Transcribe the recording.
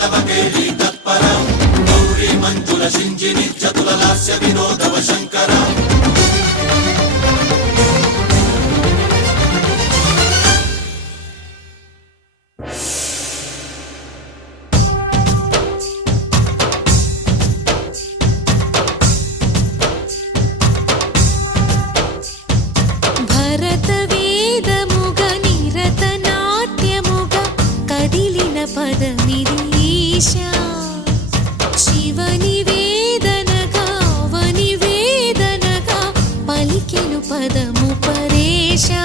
తాండవకేళి తత్పర గౌరీ మంజుల శింజిని చతుల లాస్య వినోదవ శంకర పదమిరీశా శివని వేదనగా అవని వేదనగా పలికెను పదము పరేశా